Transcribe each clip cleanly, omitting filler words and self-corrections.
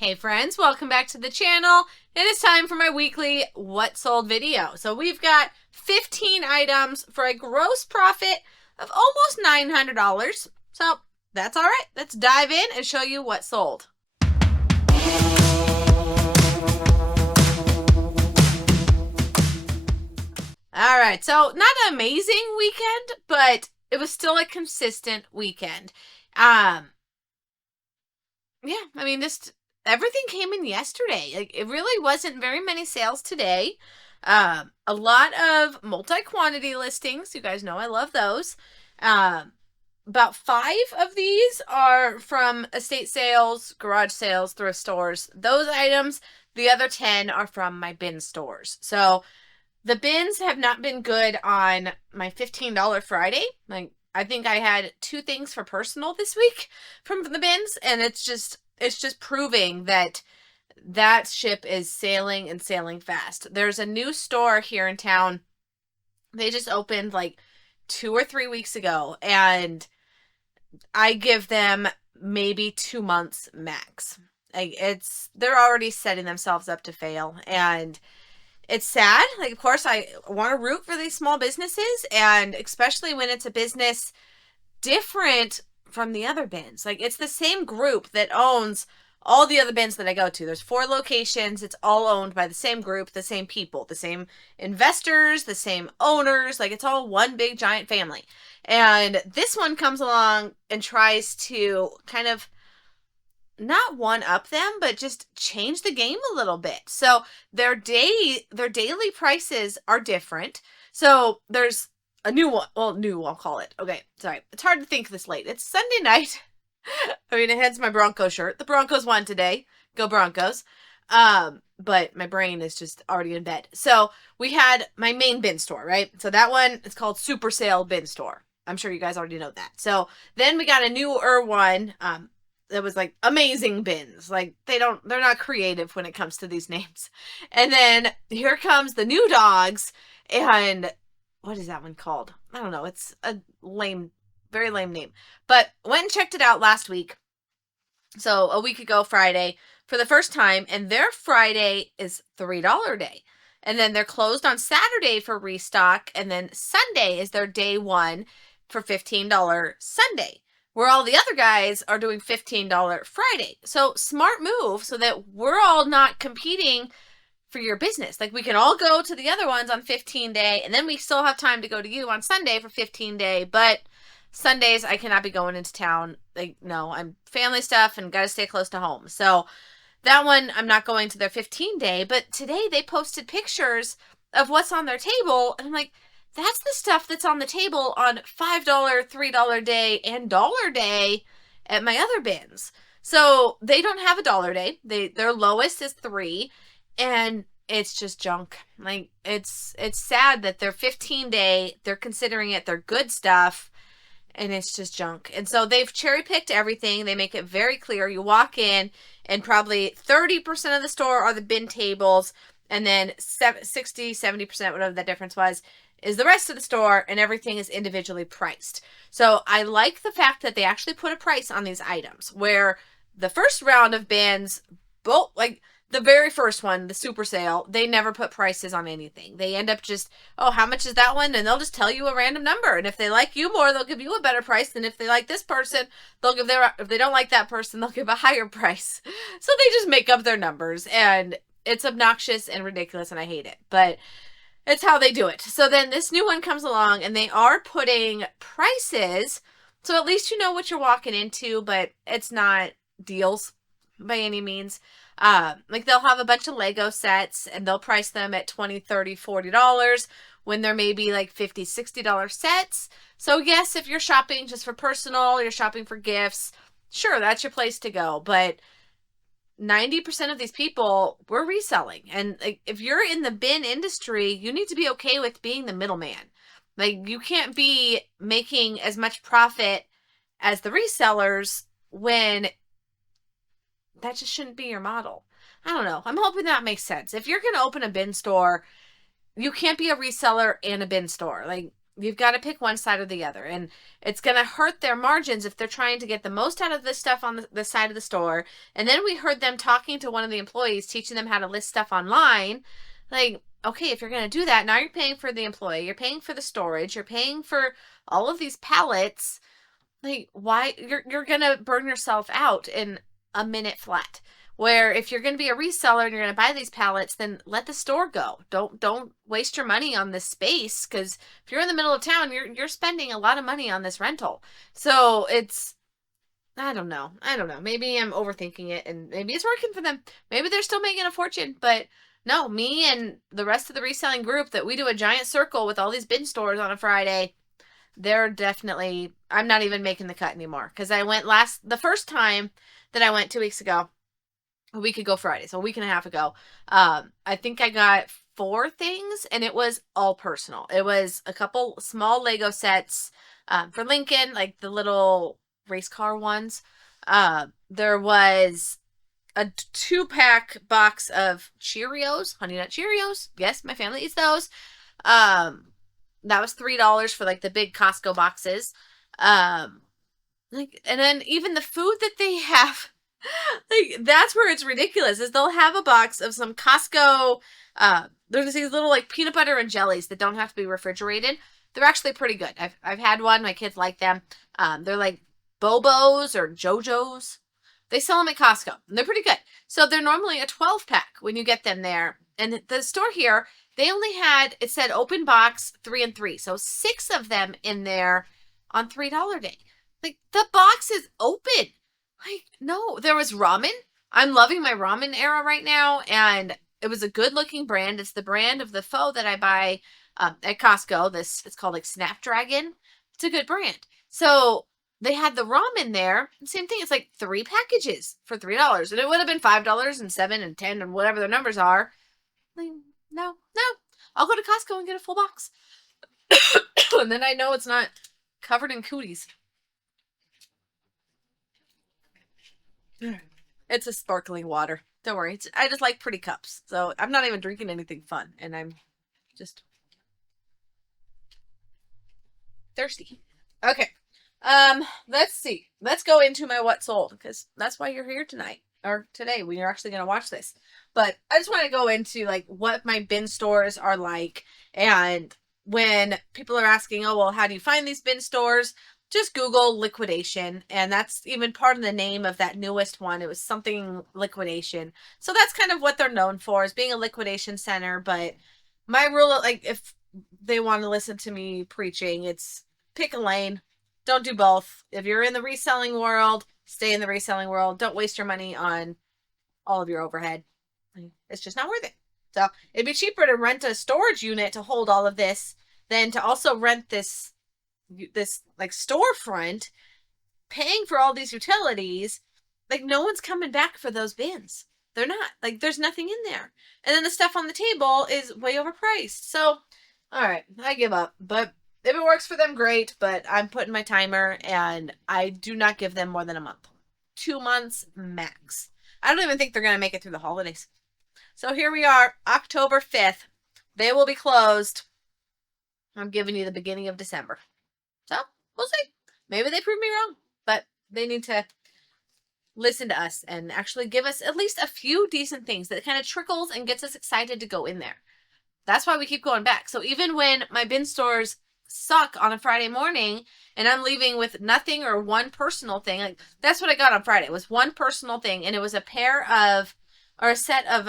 Hey friends, welcome back to the channel. It is time for my weekly What Sold video. So we've got 15 items for a gross profit of almost $900. So that's all right. Let's dive in and show you what sold. All right, so not an amazing weekend, but it was still a consistent weekend. Yeah, I mean, everything came in yesterday. Like, it really wasn't very many sales today. A lot of multi-quantity listings. You guys know I love those. About 5 of these are from estate sales, garage sales, thrift stores. Those items. The other 10 are from my bin stores. So the bins have not been good on my $15 Friday. Like, I think I had 2 things for personal this week from the bins, and it's just proving that ship is sailing and sailing fast. There's a new store here in town. They just opened like 2 or 3 weeks ago, and I give them maybe 2 months max. Like, they're already setting themselves up to fail, and it's sad. Like, of course, I want to root for these small businesses, and especially when it's a business different from the other bins. Like, it's the same group that owns all the other bins that I go to. There's 4 locations. It's all owned by the same group, the same people, the same investors, the same owners. Like, it's all one big giant family. And this one comes along and tries to kind of not one up them, but just change the game a little bit. So their daily prices are different. So there's a new one. Well, new, I'll call it. Okay, sorry. It's hard to think this late. It's Sunday night. I mean, hence my Broncos shirt. The Broncos won today. Go Broncos. But my brain is just already in bed. So we had my main bin store, right? So that one is called Super Sale Bin Store. I'm sure you guys already know that. So then we got a newer one, that was like amazing bins. Like, they're not creative when it comes to these names. And then here comes the new dogs, and what is that one called? I don't know. It's a very lame name. But went and checked it out last week. So a week ago, Friday, for the first time, and their Friday is $3 day. And then they're closed on Saturday for restock, and then Sunday is their day 1 for $15 Sunday, where all the other guys are doing $15 Friday. So smart move, so that we're all not competing for your business. Like, we can all go to the other ones on 15 day, and then we still have time to go to you on Sunday for 15 day. But Sundays, I cannot be going into town. Like, no, I'm family stuff and got to stay close to home. So that one, I'm not going to their 15 day. But today they posted pictures of what's on their table, and I'm like, that's the stuff that's on the table on $5, $3 day, and dollar day at my other bins. So they don't have a dollar day. Their lowest is $3, and it's just junk. Like, it's sad that their 15 day, they're considering it their good stuff, and it's just junk. And so they've cherry picked everything. They make it very clear. You walk in, and probably 30% of the store are the bin tables, and then 60, 70%, whatever the difference was, is the rest of the store, and everything is individually priced. So I like the fact that they actually put a price on these items, where the first round of bins, both, like the very first one, the super sale, they never put prices on anything. They end up just, oh, how much is that one? And they'll just tell you a random number. And if they like you more, they'll give you a better price. And if they like this person, if they don't like that person, they'll give a higher price. So they just make up their numbers, and it's obnoxious and ridiculous, and I hate it. But it's how they do it. So then this new one comes along, and they are putting prices, so at least you know what you're walking into, but it's not deals by any means. Like, they'll have a bunch of Lego sets, and they'll price them at $20, $30, $40 when they're maybe like $50, $60 sets. So yes, if you're shopping just for personal, you're shopping for gifts, sure, that's your place to go. But 90% of these people, we're reselling. And like, if you're in the bin industry, you need to be okay with being the middleman. Like, you can't be making as much profit as the resellers when that just shouldn't be your model. I don't know. I'm hoping that makes sense. If you're going to open a bin store, you can't be a reseller and a bin store. Like, You've got to pick one side or the other. And it's going to hurt their margins if they're trying to get the most out of this stuff on the side of the store. And then we heard them talking to one of the employees, teaching them how to list stuff online. Like, okay, if you're going to do that, now you're paying for the employee, you're paying for the storage, you're paying for all of these pallets. Like, why? You're going to burn yourself out in a minute flat. Where if you're going to be a reseller and you're going to buy these pallets, then let the store go. Don't waste your money on this space, because if you're in the middle of town, you're spending a lot of money on this rental. So it's, I don't know. Maybe I'm overthinking it, and maybe it's working for them. Maybe they're still making a fortune, but no, me and the rest of the reselling group that we do a giant circle with all these bin stores on a Friday, they're definitely, I'm not even making the cut anymore, because I went the first time that I went 2 weeks ago, a week ago Friday, so a week and a half ago. I think I got 4 things, and it was all personal. It was a couple small Lego sets for Lincoln, like the little race car ones. There was a 2-pack box of Cheerios, Honey Nut Cheerios. Yes, my family eats those. That was $3 for like the big Costco boxes. And then even the food that they have, like, that's where it's ridiculous, is they'll have a box of some Costco, there's these little like peanut butter and jellies that don't have to be refrigerated. They're actually pretty good. I've had one. My kids like them. They're like Bobos or JoJo's. They sell them at Costco, and they're pretty good. So they're normally a 12-pack when you get them there. And the store here, they only had, it said open box 3 and 3. So 6 of them in there on $3 day. Like, the box is open. Like, no, there was ramen. I'm loving my ramen era right now, and it was a good-looking brand. It's the brand of the pho that I buy at Costco. It's called like Snapdragon. It's a good brand. So they had the ramen there. Same thing. It's like 3 packages for $3, and it would have been $5 and $7 and $10 and whatever their numbers are. Like, no. I'll go to Costco and get a full box, and then I know it's not covered in cooties. It's a sparkling water. Don't worry. I just like pretty cups. So I'm not even drinking anything fun. And I'm just thirsty. Okay. Let's see. Let's go into my what sold, because that's why you're here tonight. Or today, when you're actually going to watch this. But I just want to go into like what my bin stores are like. And when people are asking, oh, well, how do you find these bin stores? Just Google liquidation, and that's even part of the name of that newest one. It was something liquidation. So that's kind of what they're known for, is being a liquidation center. But my rule, like, if they want to listen to me preaching, it's pick a lane. Don't do both. If you're in the reselling world, stay in the reselling world. Don't waste your money on all of your overhead. It's just not worth it. So it'd be cheaper to rent a storage unit to hold all of this than to also rent this like storefront, paying for all these utilities. Like, no one's coming back for those bins. They're not. Like, there's nothing in there. And then the stuff on the table is way overpriced. So, all right, I give up. But if it works for them, great. But I'm putting my timer, and I do not give them more than a month. 2 months max. I don't even think they're going to make it through the holidays. So here we are, October 5th. They will be closed. I'm giving you the beginning of December. So, we'll see. Maybe they prove me wrong, but they need to listen to us and actually give us at least a few decent things that kind of trickles and gets us excited to go in there. That's why we keep going back. So even when my bin stores suck on a Friday morning and I'm leaving with nothing or one personal thing, like, that's what I got on Friday. It was one personal thing, and it was a set of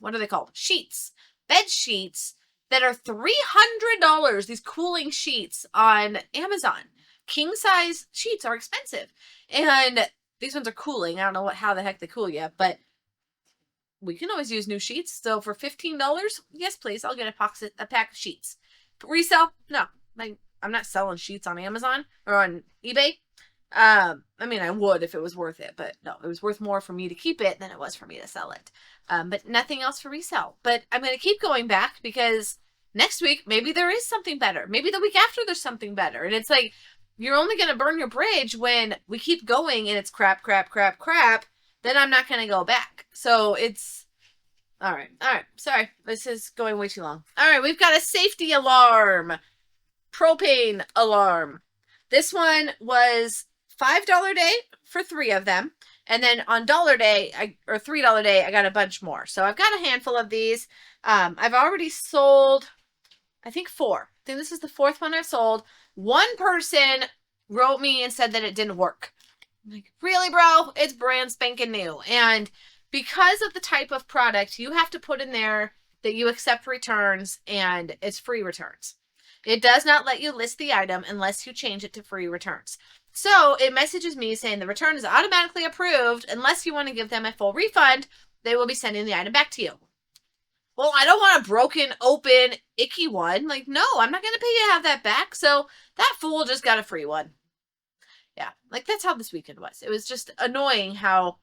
what are they called? Sheets. Bed sheets that are $300, these cooling sheets on Amazon. King size sheets are expensive. And these ones are cooling. I don't know how the heck they cool you, but we can always use new sheets. So for $15, yes, please, I'll get a pack of sheets. But resell? No. I'm not selling sheets on Amazon or on eBay. I mean, I would if it was worth it, but no, it was worth more for me to keep it than it was for me to sell it. But nothing else for resell. But I'm going to keep going back, because next week, maybe there is something better. Maybe the week after there's something better. And it's like, you're only going to burn your bridge when we keep going and it's crap. Then I'm not going to go back. So it's, All right. All right. Sorry. This is going way too long. All right. We've got a safety alarm. Propane alarm. This one was $5 day for 3 of them. And then on dollar day, or $3 day, I got a bunch more. So I've got a handful of these. I've already sold, I think 4. I think this is the 4th one I've sold. One person wrote me and said that it didn't work. I'm like, really, bro? It's brand spanking new. And because of the type of product, you have to put in there that you accept returns and it's free returns. It does not let you list the item unless you change it to free returns. So it messages me saying the return is automatically approved unless you want to give them a full refund. They will be sending the item back to you. Well, I don't want a broken, open, icky one. Like, no, I'm not going to pay you to have that back. So that fool just got a free one. Yeah, like that's how this weekend was. It was just annoying how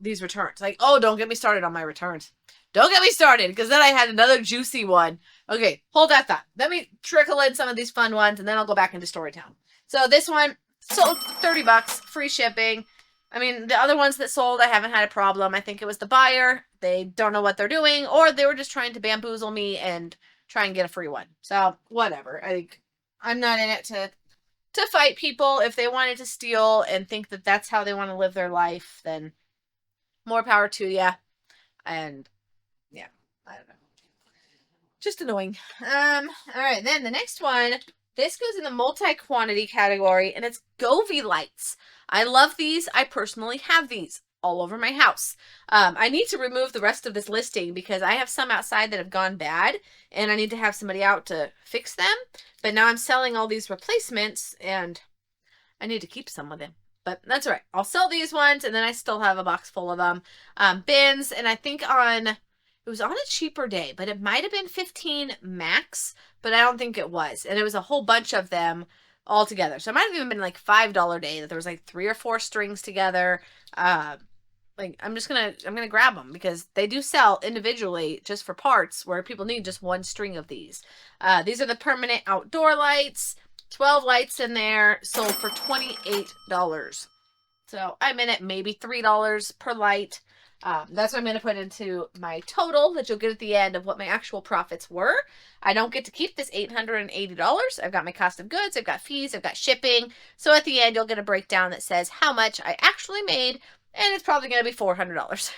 these returns. Like, oh, don't get me started on my returns. Don't get me started, because then I had another juicy one. Okay, hold that thought. Let me trickle in some of these fun ones, and then I'll go back into Storytown. So this one sold $30, free shipping. I mean, the other ones that sold, I haven't had a problem. I think it was the buyer. They don't know what they're doing, or they were just trying to bamboozle me and try and get a free one. So, whatever. I think I'm not in it to fight people. If they wanted to steal and think that that's how they want to live their life, then more power to you. And yeah, I don't know. Just annoying. All right, then the next one, this goes in the multi-quantity category, and it's Govee lights. I love these. I personally have these all over my house. I need to remove the rest of this listing because I have some outside that have gone bad, and I need to have somebody out to fix them. But now I'm selling all these replacements, and I need to keep some of them. But that's all right. I'll sell these ones, and then I still have a box full of them. Bins, and I think it was on a cheaper day, but it might have been 15 max, but I don't think it was. And it was a whole bunch of them all together. So it might have even been like $5 day that there was like 3 or 4 strings together. Like I'm gonna grab them because they do sell individually just for parts where people need just one string of these. These are the permanent outdoor lights. 12 lights in there, sold for $28. So I'm in at maybe $3 per light. That's what I'm going to put into my total that you'll get at the end of what my actual profits were. I don't get to keep this $880. I've got my cost of goods, I've got fees, I've got shipping. So at the end, you'll get a breakdown that says how much I actually made, and it's probably going to be $400. But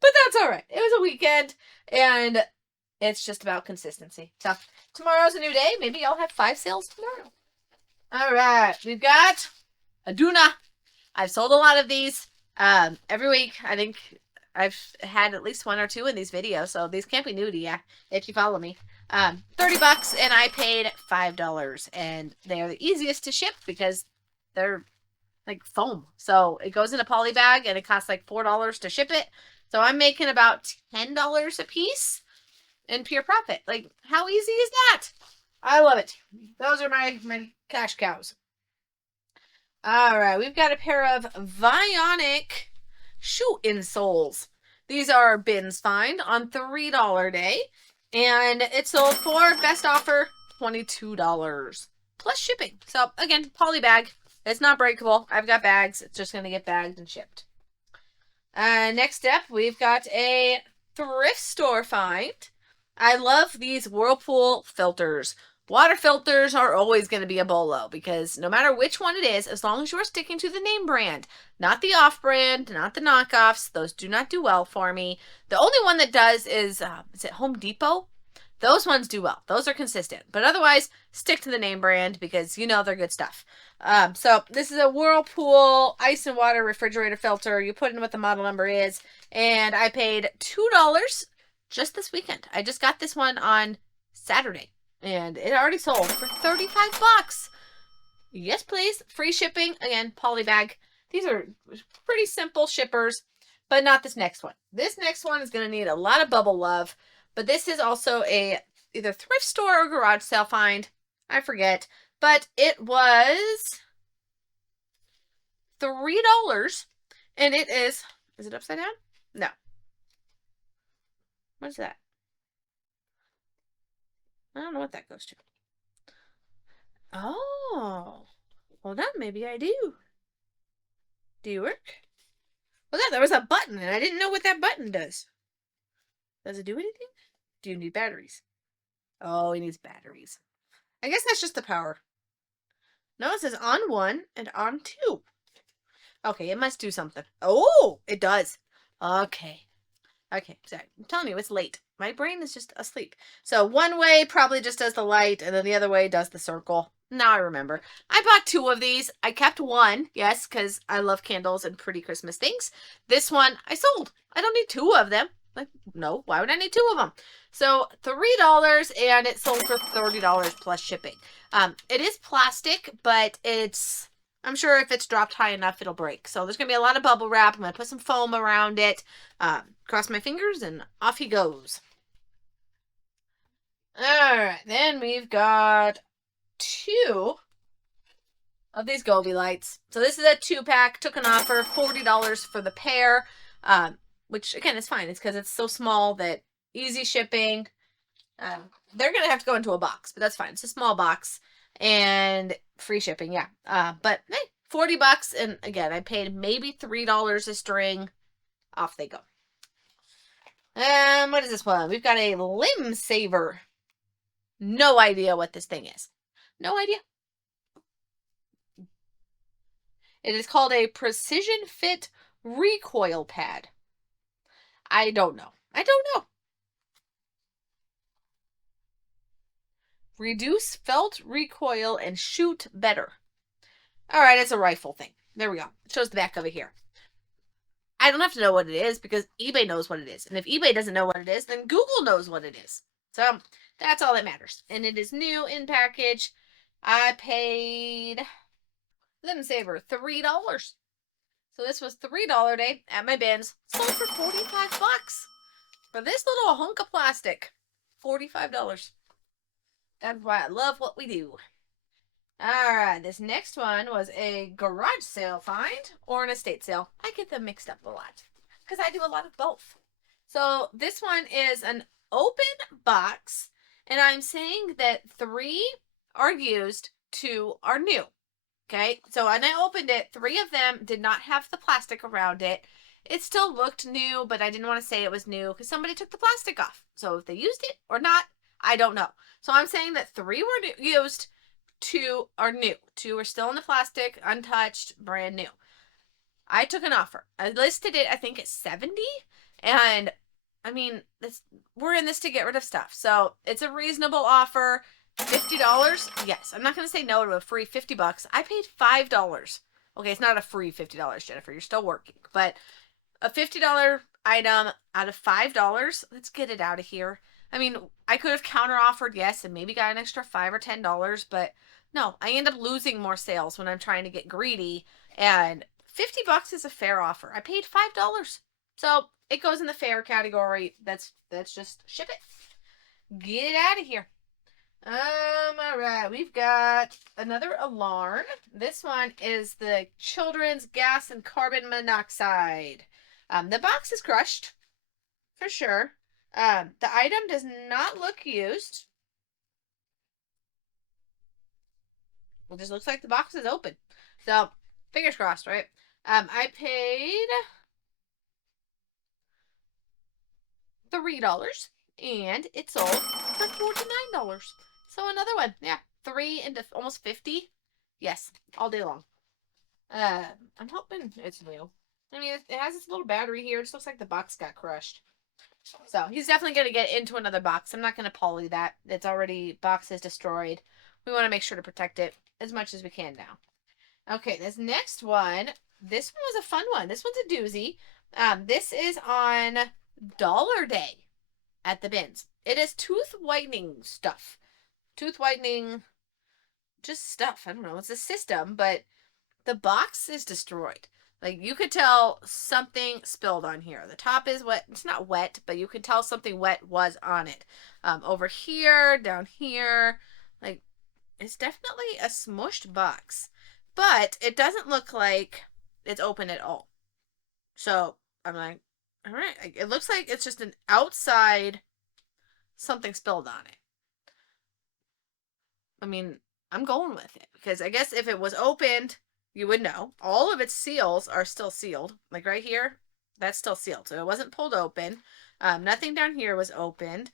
that's all right. It was a weekend, and it's just about consistency. So tomorrow's a new day. Maybe I'll have 5 sales tomorrow. All right. We've got Aduna. I've sold a lot of these. Every week, I think I've had at least 1 or 2 in these videos, so these can't be new to you if you follow me. $30, and I paid $5, and they are the easiest to ship because they're like foam. So it goes in a poly bag, and it costs like $4 to ship it. So I'm making about $10 a piece in pure profit. Like, how easy is that? I love it. Those are my cash cows. All right, we've got a pair of Vionic shoe insoles. These are bins find on $3 day, and it sold for best offer $22 plus shipping. So again, poly bag. It's not breakable. I've got bags. It's just gonna get bagged and shipped. Next up, we've got a thrift store find. I love these Whirlpool filters. Water filters are always going to be a bolo because no matter which one it is, as long as you're sticking to the name brand, not the off-brand, not the knockoffs, those do not do well for me. The only one that does is it Home Depot? Those ones do well. Those are consistent. But otherwise, stick to the name brand because you know they're good stuff. So this is a Whirlpool ice and water refrigerator filter. You put in what the model number is. And I paid $2 just this weekend. I just got this one on Saturday. And it already sold for $35. Yes, please. Free shipping. Again, poly bag. These are pretty simple shippers, but not this next one. This next one is going to need a lot of bubble love, but this is also a either thrift store or garage sale find. I forget, but it was $3, and it is it upside down? No. What is that? I don't know what that goes to. Oh. Hold on, maybe I do. Do you work? Well, there was a button, and I didn't know what that button does. Does it do anything? Do you need batteries? Oh, he needs batteries. I guess that's just the power. No, it says on 1 and on 2. Okay, it must do something. Oh, it does. Okay. Okay, sorry. I'm telling you, it's late. My brain is just asleep. So one way probably just does the light, and then the other way does the circle. Now I remember. I bought 2 of these. I kept one, yes, because I love candles and pretty Christmas things. This one I sold. I don't need 2 of them. Like, no, why would I need 2 of them? So $3, and it sold for $30 plus shipping. It is plastic, but I'm sure if it's dropped high enough, it'll break. So there's going to be a lot of bubble wrap. I'm going to put some foam around it. Cross my fingers, and off he goes. Alright, then we've got 2 of these Gobi lights. So this is a 2-pack. Took an offer, $40 for the pair. Which, again, is fine. It's because it's so small that easy shipping. They're going to have to go into a box, but that's fine. It's a small box. And free shipping, yeah. But hey, $40, and again, I paid maybe $3 a string. Off they go. What is this one? We've got a limb saver. No idea what this thing is. No idea. It is called a precision fit recoil pad. I don't know. I don't know. Reduce felt recoil and shoot better. All right, it's a rifle thing. There we go. It shows the back of it here. I don't have to know what it is because eBay knows what it is. And if eBay doesn't know what it is, then Google knows what it is. So that's all that matters. And it is new in package. I paid Limb Saver $3. So this was $3 day at my bins. Sold for $45 for this little hunk of plastic. $45. That's why I love what we do. Alright, this next one was a garage sale find or an estate sale. I get them mixed up a lot because I do a lot of both. So this one is an open box, and I'm saying that 3 are used, 2 are new. Okay, so when I opened it, 3 of them did not have the plastic around it. It still looked new, but I didn't want to say it was new because somebody took the plastic off. So if they used it or not, I don't know. So I'm saying that 3 were used, 2 are new. 2 are still in the plastic, untouched, brand new. I took an offer. I listed it, I think, at 70, and I mean, we're in this to get rid of stuff. So it's a reasonable offer. $50? Yes. I'm not going to say no to a free $50. I paid $5. Okay, it's not a free $50, Jennifer. You're still working. But a $50 item out of $5, let's get it out of here. I mean, I could have counter offered, yes, and maybe got an extra $5 or $10, but no, I end up losing more sales when I'm trying to get greedy, and $50 is a fair offer. I paid $5. So it goes in the fair category. That's just ship it. Get it out of here. All right, we've got another alarm. This one is the children's gas and carbon monoxide. The box is crushed, for sure. The item does not look used. It just looks like the box is open. So, fingers crossed, right? I paid $3, and it sold for $49. So another one, yeah, 3 into almost 50. Yes, all day long. I'm hoping it's new. I mean, it has this little battery here. It just looks like the box got crushed. So he's definitely going to get into another box. I'm not going to poly that. It's already, box is destroyed. We want to make sure to protect it as much as we can now. Okay, this next one, this one was a fun one. This one's a doozy. This is on Dollar Day at the bins. It is tooth whitening stuff. Tooth whitening, just stuff. I don't know. It's a system, but the box is destroyed. Like, you could tell something spilled on here. The top is wet. It's not wet, but you could tell something wet was on it. Over here, down here. Like, it's definitely a smushed box. But it doesn't look like it's open at all. So, I'm like, all right. It looks like it's just an outside something spilled on it. I mean, I'm going with it. Because I guess if it was opened, you would know. All of its seals are still sealed. Like right here, That's still sealed, so it wasn't pulled open. Nothing down here was opened.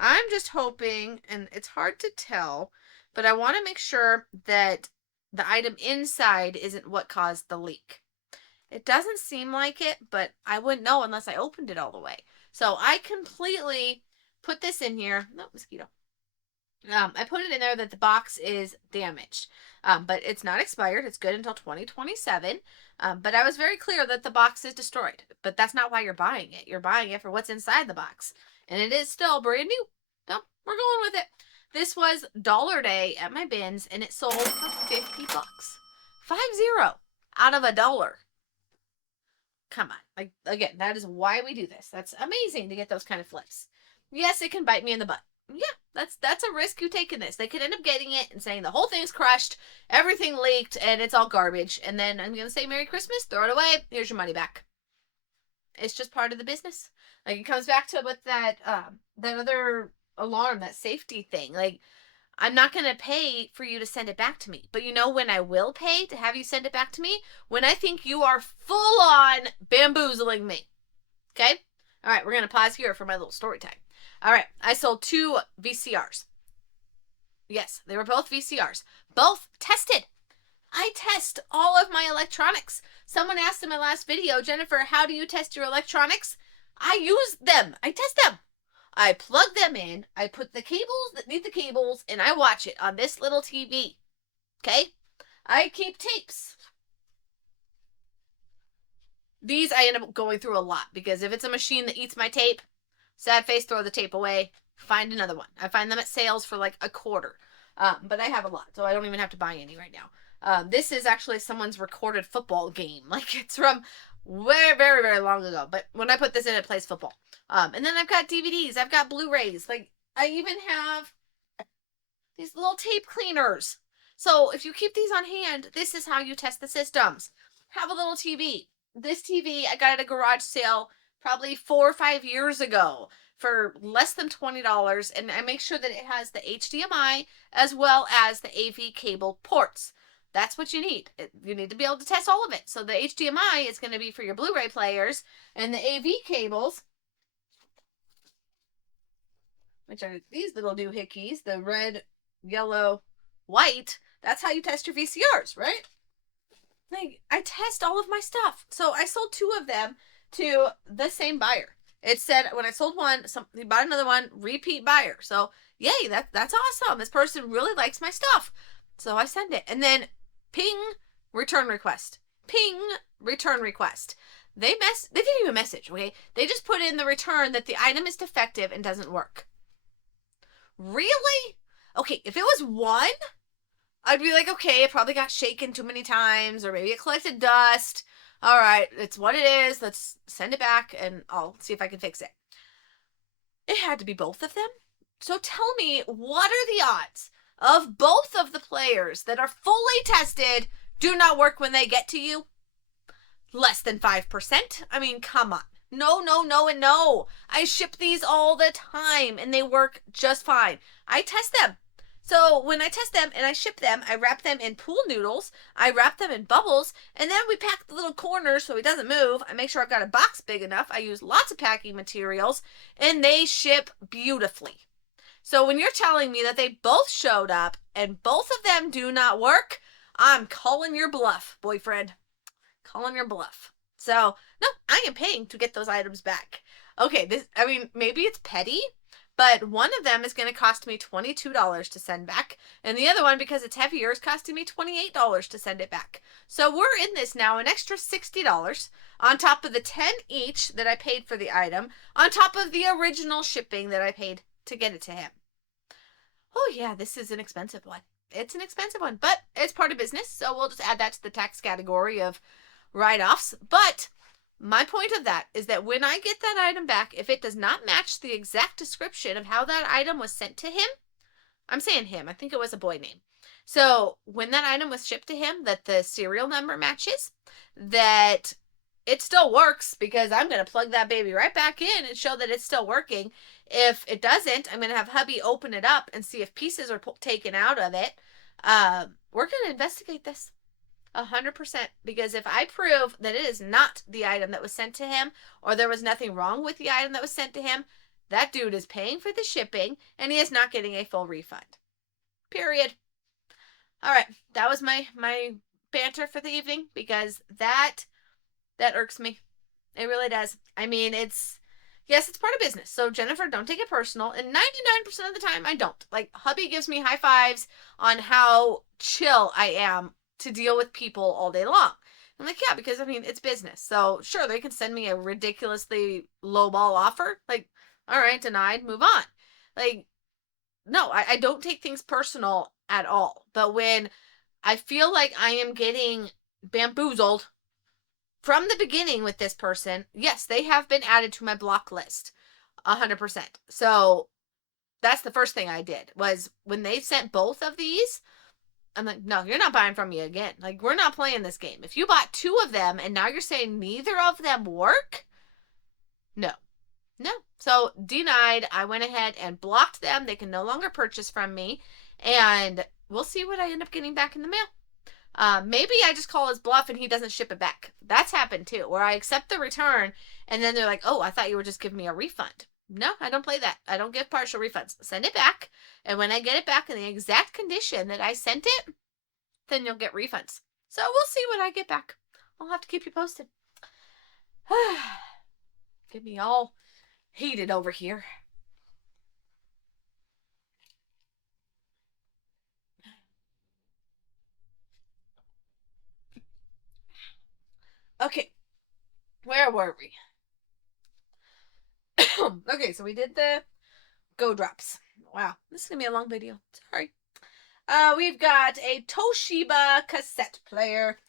I'm just hoping, and it's hard to tell, but I want to make sure that the item inside isn't what caused the leak. It doesn't seem like it, but I wouldn't know unless I opened it all the way. So I completely put this in here. No, mosquito. I put it in there that the box is damaged, but it's not expired. It's good until 2027. But I was very clear that the box is destroyed. But that's not why you're buying it. You're buying it for what's inside the box, and it is still brand new. So we're going with it. This was Dollar Day at my bins, and it sold for 50 bucks. 50 out of $1. Come on. Like, again, that is why we do this. That's amazing to get those kind of flips. Yes, it can bite me in the butt. Yeah, that's a risk you take in this. They could end up getting it and saying the whole thing's crushed, everything leaked, and it's all garbage. And then I'm gonna say Merry Christmas, throw it away, here's your money back. It's just part of the business. Like, it comes back to with that other alarm, that safety thing. Like, I'm not going to pay for you to send it back to me. But you know when I will pay to have you send it back to me? When I think you are full on bamboozling me. Okay? All right, we're going to pause here for my little story time. All right, I sold 2 VCRs. Yes, they were both VCRs. Both tested. I test all of my electronics. Someone asked in my last video, Jennifer, how do you test your electronics? I use them. I test them. I plug them in, I put the cables that need the cables, and I watch it on this little TV. Okay? I keep tapes. These I end up going through a lot, because if it's a machine that eats my tape, sad face, throw the tape away, find another one. I find them at sales for like $0.25. But I have a lot, so I don't even have to buy any right now. This is actually someone's recorded football game. Like, it's from very, very, very long ago. But when I put this in, it plays football. And then I've got DVDs. I've got Blu-rays. Like, I even have these little tape cleaners. So if you keep these on hand, this is how you test the systems. Have a little TV. This TV I got at a garage sale probably 4 or 5 years ago for less than $20. And I make sure that it has the HDMI as well as the AV cable ports. That's what you need. You need to be able to test all of it. So the HDMI is going to be for your Blu-ray players, and the AV cables, which are these little doohickeys, the red, yellow, white, that's how you test your VCRs, right? Like, I test all of my stuff. So I sold 2 of them to the same buyer. It said when I sold one, he bought another one, repeat buyer. So yay, that's awesome. This person really likes my stuff. So I send it. And then ping, return request. Ping, return request. They didn't even message, okay? They just put in the return that the item is defective and doesn't work. Really? Okay, if it was one, I'd be like, okay, it probably got shaken too many times, or maybe it collected dust. All right, it's what it is. Let's send it back, and I'll see if I can fix it. It had to be both of them. So tell me, what are the odds of both of the players that are fully tested do not work when they get to you? Less than 5%? I mean, come on. No, no, no, and no. I ship these all the time, and they work just fine. I test them. So when I test them and I ship them, I wrap them in pool noodles, I wrap them in bubbles, and then we pack the little corners so he doesn't move. I make sure I've got a box big enough. I use lots of packing materials, and they ship beautifully. So when you're telling me that they both showed up and both of them do not work, I'm calling your bluff, boyfriend. Calling your bluff. So, no, I am paying to get those items back. Okay, maybe it's petty, but one of them is going to cost me $22 to send back, and the other one, because it's heavier, is costing me $28 to send it back. So we're in this now, an extra $60 on top of the $10 each that I paid for the item, on top of the original shipping that I paid to get it to him. Oh yeah, this is an expensive one. It's an expensive one, but it's part of business, so we'll just add that to the tax category of write-offs. But my point of that is that when I get that item back, if it does not match the exact description of how that item was sent to him, I'm saying him, I think it was a boy name. So when that item was shipped to him, that the serial number matches, that it still works, because I'm going to plug that baby right back in and show that it's still working. If it doesn't, I'm going to have hubby open it up and see if pieces are taken out of it. We're going to investigate this. 100%. Because if I prove that it is not the item that was sent to him, or there was nothing wrong with the item that was sent to him, that dude is paying for the shipping and he is not getting a full refund. Period. All right, that was my banter for the evening because that irks me. It really does. I mean, yes, it's part of business. So Jennifer, don't take it personal. And 99% of the time, I don't. Like, hubby gives me high fives on how chill I am to deal with people all day long. I'm like, yeah, because I mean, it's business. So sure, they can send me a ridiculously lowball offer. Like, all right, denied, move on. Like, no, I don't take things personal at all. But when I feel like I am getting bamboozled from the beginning with this person, yes, they have been added to my block list 100%. So that's the first thing I did was when they sent both of these, I'm like, no, you're not buying from me again. Like, we're not playing this game. If you bought two of them and now you're saying neither of them work, no. No. So denied. I went ahead and blocked them. They can no longer purchase from me. And we'll see what I end up getting back in the mail. Maybe I just call his bluff and he doesn't ship it back. That's happened too, where I accept the return and then they're like, oh, I thought you were just giving me a refund. No, I don't play that. I don't give partial refunds. Send it back. And when I get it back in the exact condition that I sent it, then you'll get refunds. So we'll see what I get back. I'll have to keep you posted. Get me all heated over here. Okay, where were we? Okay, so we did the go drops. Wow, this is gonna be a long video. Sorry. We've got a Toshiba cassette player.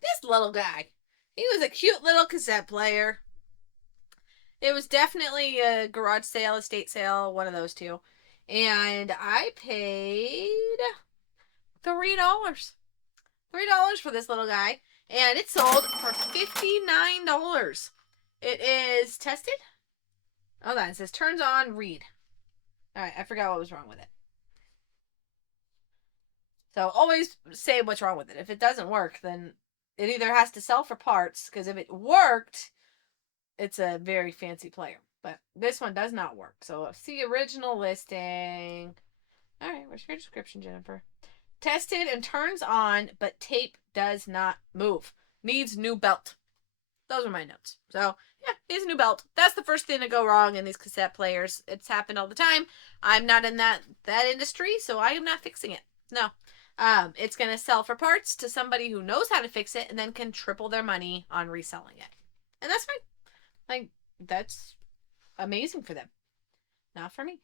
This little guy. He was a cute little cassette player. It was definitely a garage sale, estate sale, one of those two. And I paid $3. $3 for this little guy. And it sold for $59. It is tested. Hold on, it says turns on, read. Alright, I forgot what was wrong with it. So always say what's wrong with it. If it doesn't work, then it either has to sell for parts, because if it worked, it's a very fancy player. But this one does not work. So see original listing. Alright, where's your description, Jennifer? Tested and turns on, but tape does not move. Needs new belt. Those are my notes. So, yeah, needs a new belt. That's the first thing to go wrong in these cassette players. It's happened all the time. I'm not in that industry, so I am not fixing it. No. It's going to sell for parts to somebody who knows how to fix it and then can triple their money on reselling it. And that's fine. Like, that's amazing for them. Not for me.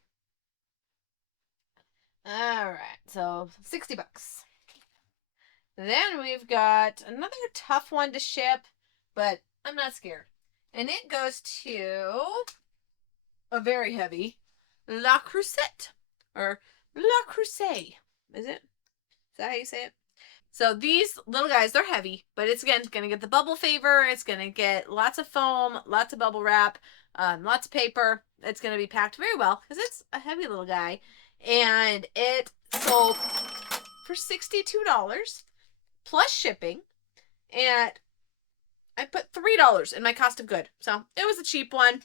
All right, so $60. Then we've got another tough one to ship, but I'm not scared. And it goes to a very heavy La Crusette, or La Crusade. Is it? Is that how you say it? So these little guys, they're heavy, but it's again going to get the bubble favor. It's going to get lots of foam, lots of bubble wrap, lots of paper. It's going to be packed very well because it's a heavy little guy. And it sold for $62 plus shipping. And I put $3 in my cost of good. So it was a cheap one.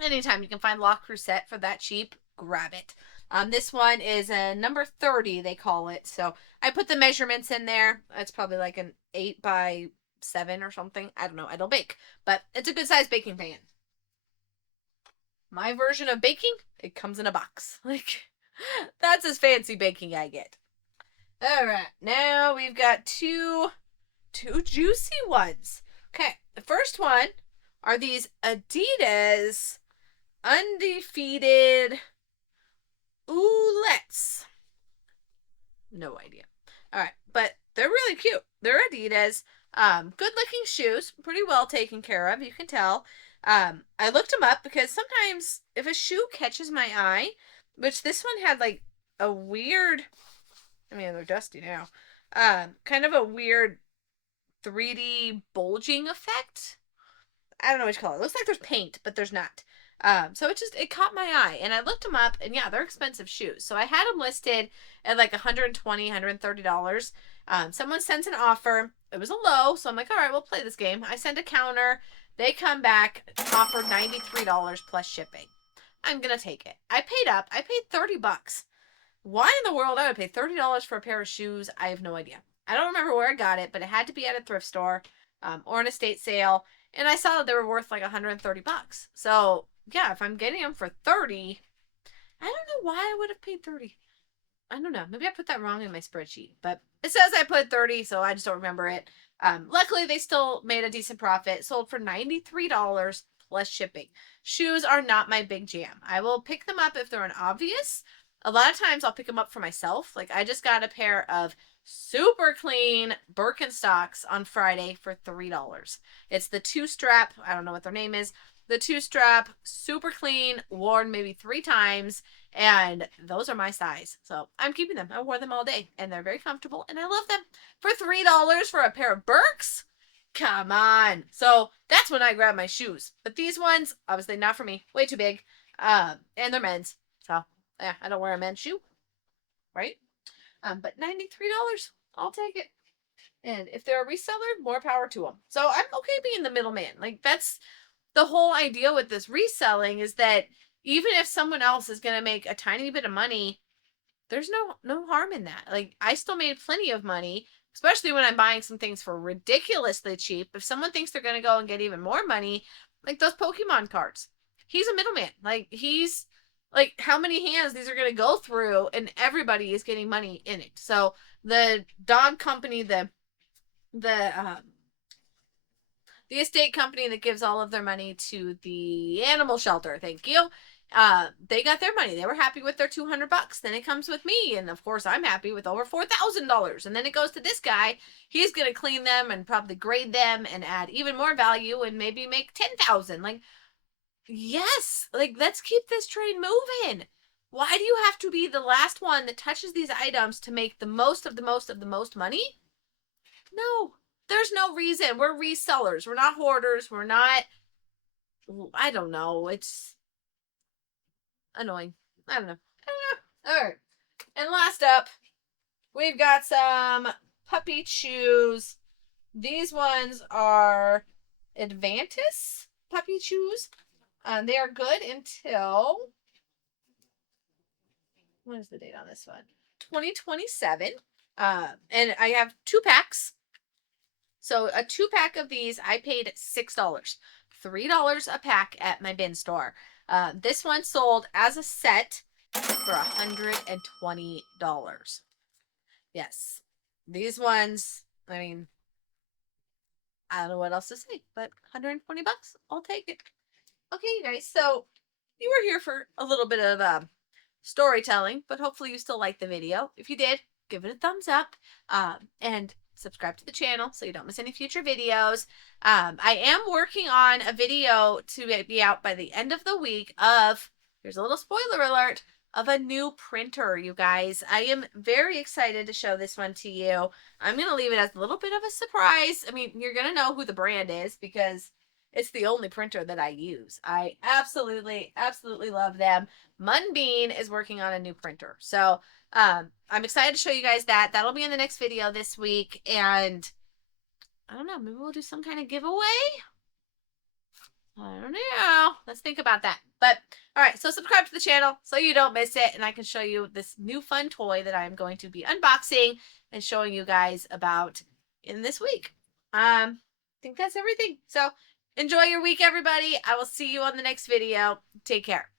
Anytime you can find La Crusette for that cheap, grab it. This one is a number 30, they call it. So I put the measurements in there. It's probably like an 8 by 7 or something. I don't know. It'll bake. But it's a good size baking pan. My version of baking, it comes in a box. Like, that's as fancy baking I get. All right. Now we've got two juicy ones. Okay. The first one are these Adidas Undefeated Outlets. No idea. All right, but they're really cute. They're Adidas. Good looking shoes, pretty well taken care of. You can tell. I looked them up because sometimes if a shoe catches my eye, which this one had like a weird, I mean they're dusty now, kind of a weird 3D bulging effect. I don't know what you call it. It looks like there's paint, but there's not. So it caught my eye, and I looked them up, and yeah, they're expensive shoes. So I had them listed at like $120, $130. Someone sends an offer. It was a low, so I'm like, all right, we'll play this game. I send a counter. They come back, offer $93 plus shipping. I'm gonna take it. I paid up. I paid $30. Why in the world I would pay $30 for a pair of shoes? I have no idea. I don't remember where I got it, but it had to be at a thrift store, or an estate sale, and I saw that they were worth like $130. So yeah, if I'm getting them for 30, I don't know why I would have paid 30. I don't know. Maybe I put that wrong in my spreadsheet, but it says I put 30, so I just don't remember it. Luckily, they still made a decent profit. Sold for $93 plus shipping. Shoes are not my big jam. I will pick them up if they're an obvious. A lot of times I'll pick them up for myself. Like I just got a pair of super clean Birkenstocks on Friday for $3. It's the two strap. I don't know what their name is. The two strap, super clean, worn maybe 3 times, and those are my size. So I'm keeping them. I wore them all day, and they're very comfortable, and I love them. For $3 for a pair of Birks? Come on. So that's when I grab my shoes. But these ones, obviously not for me. Way too big. And they're men's. So yeah, I don't wear a men's shoe. Right? But $93, I'll take it. And if they're a reseller, more power to them. So I'm okay being the middleman. Like that's the whole idea with this reselling, is that even if someone else is going to make a tiny bit of money, there's no harm in that. Like I still made plenty of money, especially when I'm buying some things for ridiculously cheap. If someone thinks they're going to go and get even more money, like those Pokemon cards, he's a middleman. Like he's like, how many hands these are going to go through, and everybody is getting money in it. So the dog company, the estate company that gives all of their money to the animal shelter, thank you, they got their money. They were happy with their $200. Then it comes with me, and of course I'm happy with over $4,000. And then it goes to this guy. He's gonna clean them and probably grade them and add even more value and maybe make 10,000. Like, yes, like let's keep this train moving. Why do you have to be the last one that touches these items to make the most of the most of the most money? No, there's no reason. We're resellers. We're not hoarders. We're not, I don't know. It's annoying. I don't know. All right. And last up, we've got some puppy chews. These ones are Advantis puppy chews. They are good until, what is the date on this one? 2027. And I have 2 packs. So a 2-pack of these, I paid $6. $3 a pack at my bin store. This one sold as a set for $120. Yes. These ones, I mean, I don't know what else to say, but $120, I'll take it. Okay, you guys, so you were here for a little bit of storytelling, but hopefully you still liked the video. If you did, give it a thumbs up, and subscribe to the channel so you don't miss any future videos. I am working on a video to be out by the end of the week of, here's a little spoiler alert, of a new printer, you guys. I am very excited to show this one to you. I'm going to leave it as a little bit of a surprise. I mean, you're going to know who the brand is because it's the only printer that I use. I absolutely, absolutely love them. Munbean is working on a new printer. So I'm excited to show you guys that. That'll be in the next video this week. And I don't know, maybe we'll do some kind of giveaway. I don't know. Let's think about that. But all right, so subscribe to the channel so you don't miss it. And I can show you this new fun toy that I'm going to be unboxing and showing you guys about in this week. I think that's everything. So enjoy your week, everybody. I will see you on the next video. Take care.